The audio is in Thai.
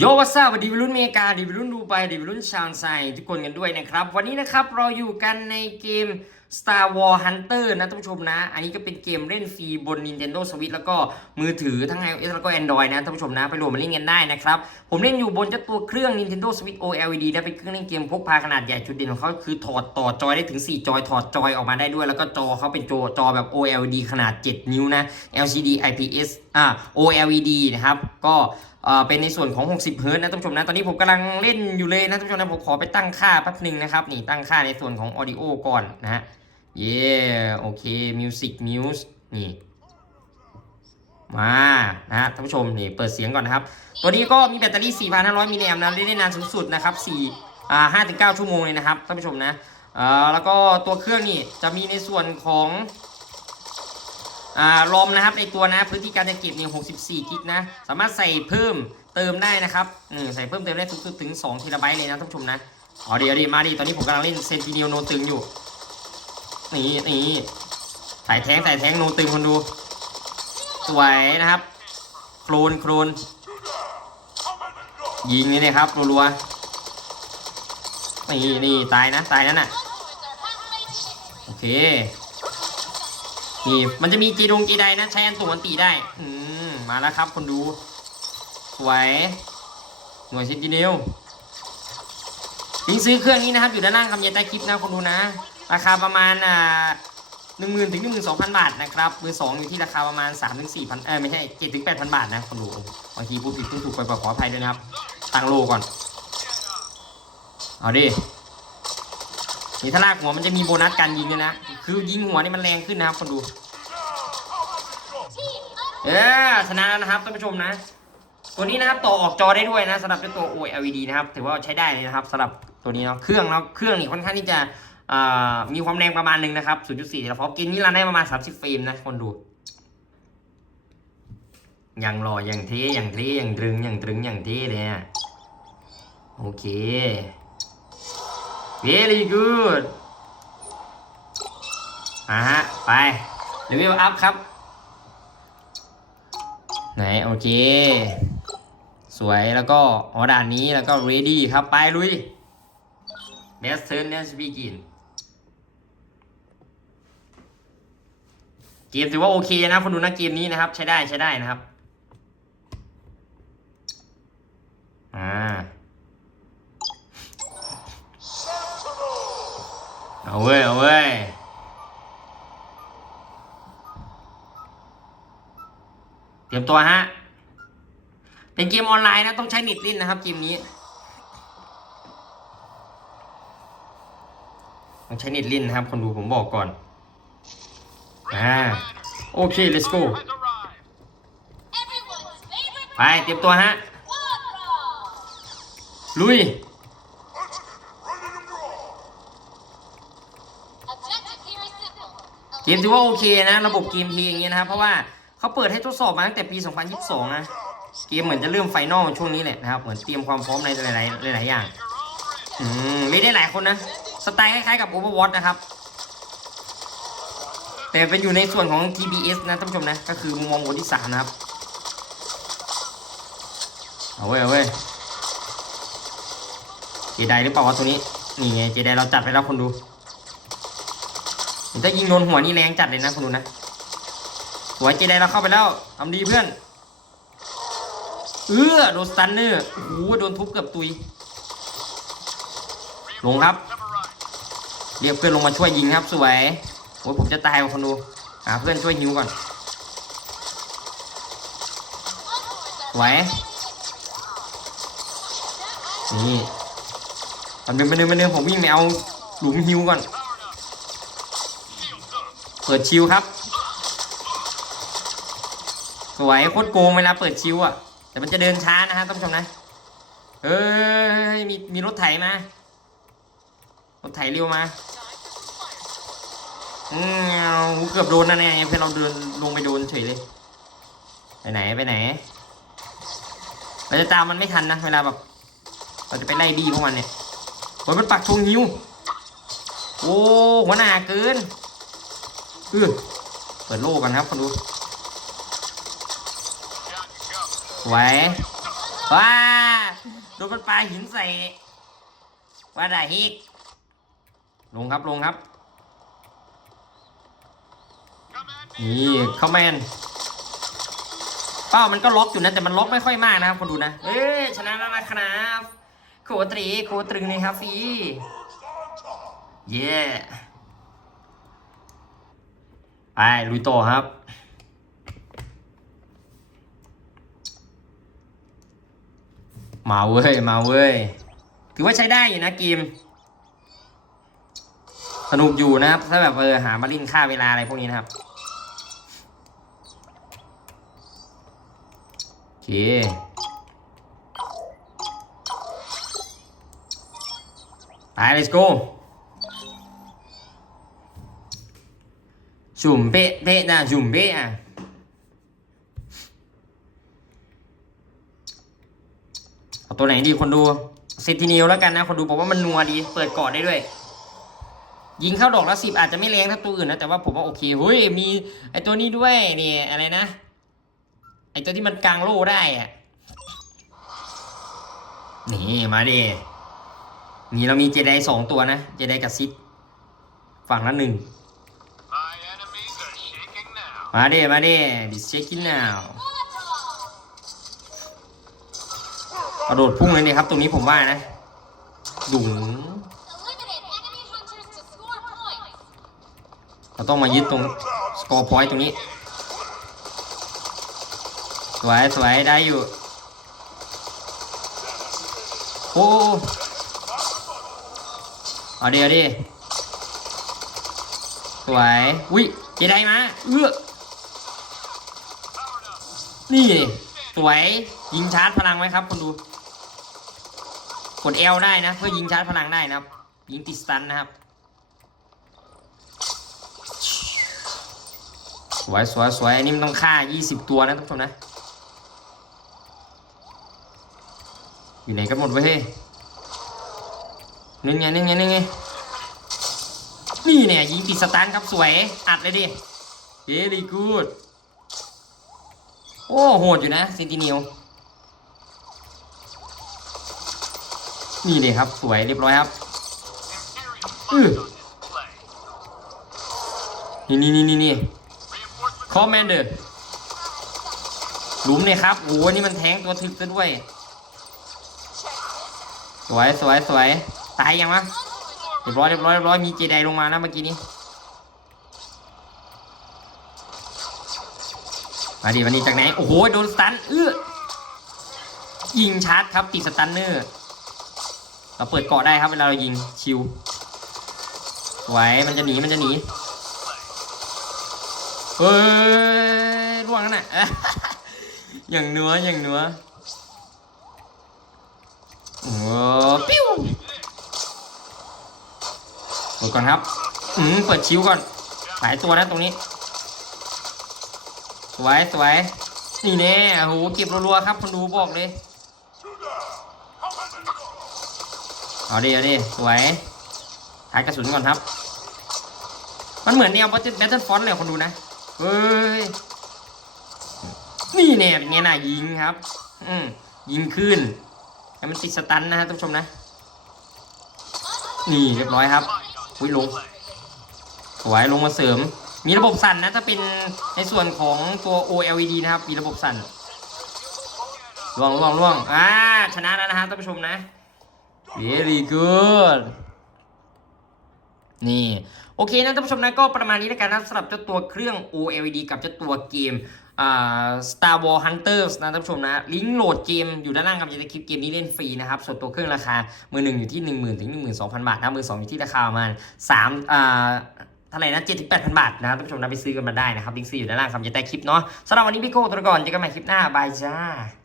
โยวัสดีวิรุ่นเมกาดีวิรุ่นดูไบดีวิรุ่นชาวไซทุกคนกันด้วยนะครับ วันนี้นะครับเราอยู่กันในเกม Star War Hunter นะท่านผู้ชมนะ อันนี้ก็เป็นเกมเล่นฟรีบน Nintendo Switch แล้วก็มือถือทั้ง iOS แล้วก็ Android นะท่านผู้ชมนะ ไปโหลดมาเล่นกันได้นะครับ ผมเล่นอยู่บนเจ้าตัวเครื่อง Nintendo Switch OLED นะเป็นเครื่องเล่นเกมพกพาขนาดใหญ่จุดเด่นของเขาคือถอดต่อจอยได้ถึง 4 จอยถอดจอยออกมาได้ด้วย แล้วก็จอเขาเป็นจอจอแบบ OLED ขนาด 7 นิ้วนะ LCD IPS อ่า OLED นะครับก็ เป็นในส่วนของ 60 เฮิร์ตนะท่านผู้ชมนะ ตอนนี้ผมกำลังเล่นอยู่เลยนะท่านผู้ชมนะ ผมขอไปตั้งค่าแป๊บหนึ่งนะครับ นี่ตั้งค่าในส่วนของ Audio ก่อนนะฮะ เย่โอเค Music Muse นี่ มานะฮะท่านผู้ชม นี่เปิดเสียงก่อนนะครับ ตัวนี้ก็มีแบตเตอรี่ 4,500 มิลลิแอมป์นะเล่นได้นานสูงสุดนะครับ4อ่า5-9 ชั่วโมงเลยนะครับท่านผู้ชมนะเอ่อแล้วก็ตัวเครื่องนี่จะมีในส่วนของอ ลมนะครับในตัวนะพื้นที่การจะเก็บเนี่ย64 กิกนะสามารถใส่เพิ่มเติมได้นะครับใส่เพิ่มเติมได้สูงสุดถึง2เทราไบต์เลยนะท่านผู้ชมนะอ๋อเดี๋ยวเดี๋ยวมาดิตอนนี้ผมกำลังเล่นเซนติเนียลโนตึงอยู่นี่นี่สายแทงสายแทงโนตึงคนดู สวยนะครับ โครนโครนยิงนี่นะครับรัวๆนี่นี่ตายนะตายนั่นน่ะโอเค นี่มันจะมีจีดงจีไดนะ ใช้อันตัวอันตีได้ อืมมาแล้วครับ คนดู สวย หน่วยซินติเนลลิงซื้อเครื่องนี้นะครับ อยู่ด้านล่างคำยันใต้คลิปนะคนดูนะ ราคาประมาณอ่าหนึ่งหมื่นถึงหนึ่งหมื่นสองพันบาทนะครับมือสองอยู่ที่ราคาประมาณสามถึงสี่พันเออไม่ใช่เจ็ดถึงแปดพันบาทนะคนดูบางทีพูดผิดพูดถูกไปขออภัยด้วยนะครับ ตั้งโลก่อน เอาดินี่ถ้าลากหัวมันจะมีโบนัสการยิงด้วยนะ คือยิงหัวนี่มันแรงขึ้นนะครับคนดูเออชนะนะครับท่านผู้ชมนะ ตัวนี้นะครับต่อออกจอได้ด้วยนะสำหรับตัว OLED นะครับ ถือว่าใช้ได้เลยนะครับสำหรับตัวนี้เนาะเครื่องเนาะเครื่องนี่ค่อนข้างที่จะมีความแรงประมาณหนึ่งนะครับ 0.4เทราฟอปกินนี่รันได้ประมาณ 30เฟรมนะคนดูอย่างหล่ออย่างเท่อย่างเท่อย่างตรึงอย่างตรึงอย่างเท่เลยโอเค very good อะฮะ ไปเลเวลอัพครับ ไหน โอเค สวยแล้วก็อ๋อด่านนี้แล้วก็ ready ครับ ไปลุย best turn let's begin เกมถือว่าโอเคนะคนดูนะเกมนี้นะครับ ใช้ได้ใช้ได้นะครับอ่าเอาเว้ยเอาเว้ย เตรียมตัวฮะ เป็นเกมออนไลน์นะ ต้องใช้น็ตเล่นนะครับเกมนี้ ต้องใช้น็ตเล่นนะครับ คนดูผมบอกก่อน อ่า โอเค let's go ไป เตรียมตัวฮะ ลุยเกมถือว่าโอเคนะ ระบบเกมทีอย่างเงี้ยนะครับ เพราะว่า เขาเปิดให้ทดสอบมาตั้งแต่ปี 2022 นะ เกมเหมือนจะเริ่มไฟนอลช่วงนี้แหละนะครับ เหมือนเตรียมความพร้อมในหลายๆหลายๆอย่าง อืมไม่ได้หลายคนนะ สไตล์คล้ายๆกับ Overwatch นะครับ แต่เป็นอยู่ในส่วนของ TBS นะท่านผู้ชมนะ ก็คือมุมมองคนที่สามนะครับ เอาเว้ยเอาเว้ยเจไดหรือเปล่าวะตัวนี้ นี่ไงเจไดเราจัดไปแล้วคนดูถ้ายิงโดนหัวนี่แรงจัดเลยนะคุณดูนะ สวยเจไดเราเข้าไปแล้วทำดีเพื่อน เออโดนสตันเนอร์โอ้โหโดนทุบเกือบตุย ลงครับ เรียกเพื่อนลงมาช่วยยิงครับ สวยโอ้ยผมจะตายว่ะคนดูหาเพื่อนช่วยฮิวก่อนสวยนี่มันเป็นปเด็นประเด็นผมวิ่งไปเอาหลุมฮิวก่อน เปิดชิวครับ สวยโคตรโกงเวลาเปิดชิวอะ แต่มันจะเดินช้านะฮะท่านผู้ชมนะเอ้ยมีมีรถไถมารถไถเร็วมาอืมเกือบโดนนะเนี่ยเพื่อนเราเดินลงไปโดนเฉยเลย ไปไหนไปไหนเราจะตามมันไม่ทันนะเวลาแบบเราจะไปไล่ดีพวกมันเนี่ยโอ้ยมันปักธงหิวโอ้หัวหน้าเกินเออเปิดโลกันครับคนดู สวยว้าโดนมันปลาหินใส่ว่าได้ฮิกลงครับลงครับ นี่คอมแมนเป้ามันก็ล็อกอยู่นะแต่มันล็อกไม่ค่อยมากนะครับคนดูนะเอ้ยชนะแล้วนะครับโคตรีโคตรึงเลยครับฟีเย่ไปลุยโตครับ มาเว้ย มาเว้ย ถือว่าใช้ได้อยู่นะเกม สนุกอยู่นะครับ ถ้าแบบเออหามาลินค่าเวลาอะไรพวกนี้นะครับโอเคไป let's go จุ่มเป๊ะเป๊ะนะจุ่มเป๊ะอะ เอาตัวไหนดีคนดูเซนติเนลแล้วกันนะ คนดูบอกว่ามันนัวดี เปิดก่อนได้ด้วย ยิงเข้าดอกละสิบอาจจะไม่แรงเท่าตัวอื่นนะแต่ว่าผมว่าโอเคเฮ้ยมีไอตัวนี้ด้วยนี่อะไรนะ ไอตัวที่มันกางโล่ได้อะนี่มาดินี่เรามีเจไดสองตัวนะ เจไดกับซิดฝั่งละหนึ่ง My enemies are shaking now. มาดิมาดิ this shaking now ก กระโดดพุ่งเลยนี่ครับ ตรงนี้ผมว่านะดุ๋งเราต้องมายึดตรงสกอร์พอยต์ตรงนี้ สวยสวยได้อยู่ โอ้เอาดีเอาดีสวยอุ้ยเจไดมาเอื้อนี่สวยยิงชาร์จพลังไว้ครับคนดู กด L ได้นะ เพื่อยิงชาร์จพลังได้นะครับ ยิงติดสตันนะครับ สวยสวยสวยอันนี้มันต้องฆ่า 20 ตัวนะทุกคนนะ อยู่ไหนกันหมดเว้ยเฮ้ยนี่ไงนี่ไงนี่ไงนี่เนี่ยยิงติดสตันครับสวย อัดเลยดิเฮ้ดีกูดโอ้โหดอยู่นะเซนติเนียล นี่เลยครับ สวยเรียบร้อยครับ Imperial Ugh. flags on display. นี่นี่นี่นี่นี่คอมแมนเดอร์หลุมเนี่ยครับโอ้โหนี่มันแทงตัวถึกซะด้วย สวยสวยสวยตายยังวะเรียบร้อยเรียบร้อยเรียบร้อยมีเจไดลงมานะเมื่อกี้นี้มาดิวันนี้จากไหน โอ้โห โดนสตันเอื้อยิงชาร์จครับติดสตันเนอร์ เราเปิดเกาะได้ครับเวลาเรายิงชิวสวยมันจะหนีมันจะหนีเฮ้ยล่วงแล้วน่ะอย่างเนื้ออย่างเนื้อโอ้ปิ้วเปิดก่อนครับอืมเปิดชิวก่อนหลายตัวนะตรงนี้ สวยสวยนี่แน่โอ้โหเก็บรัวๆครับคนดูบอกเลย เอาดิเอาดิสวยหายกระสุนก่อนครับ มันเหมือนแนวแบทเทิลฟอนต์เลยคนดูนะ เฮ้ย นี่เนี่ยเป็นไงน่ะยิงครับ อืมยิงขึ้นให้วมันติดสตันนะฮะท่านผู้ชมนะ นี่เรียบร้อยครับ อุ้ยลง สวยลงมาเสริม มีระบบสั่นนะ ถ้าเป็นในส่วนของตัว OLED นะครับ มีระบบสั่นล่วงล่วงล่วงอ่าชนะแล้วนะฮะท่านผู้ชมนะ very good นี่ โอเคนะท่านผู้ชมนะก็ประมาณนี้แล้วกันนะสำหรับเจ้าตัวเครื่อง OLED กับเจ้าตัวเกมอ่า Star Wars Hunters นะท่านผู้ชมนะ ลิงก์โหลดเกมอยู่ด้านล่างกับจะคลิปเกมนี้เล่นฟรีนะครับ ส่วนตัวเครื่องราคา มือหนึ่งอยู่ที่ 1 0,000 ถึง 12,000 บาทนะ มือสองอยู่ที่ราคาประมาณ3อ่าเท่าไหร่นะ7ถึง8,000บาทนะท่านผู้ชมนะไปซื้อกันมาได้นะครับลิงก์ซื้ออยู่ด้านล่างครับจะใต้คลิปเนาะสำหรับวันนี้พี่โก้ตัวก่อนเจอกันใหม่คลิปหน้าบายจ้า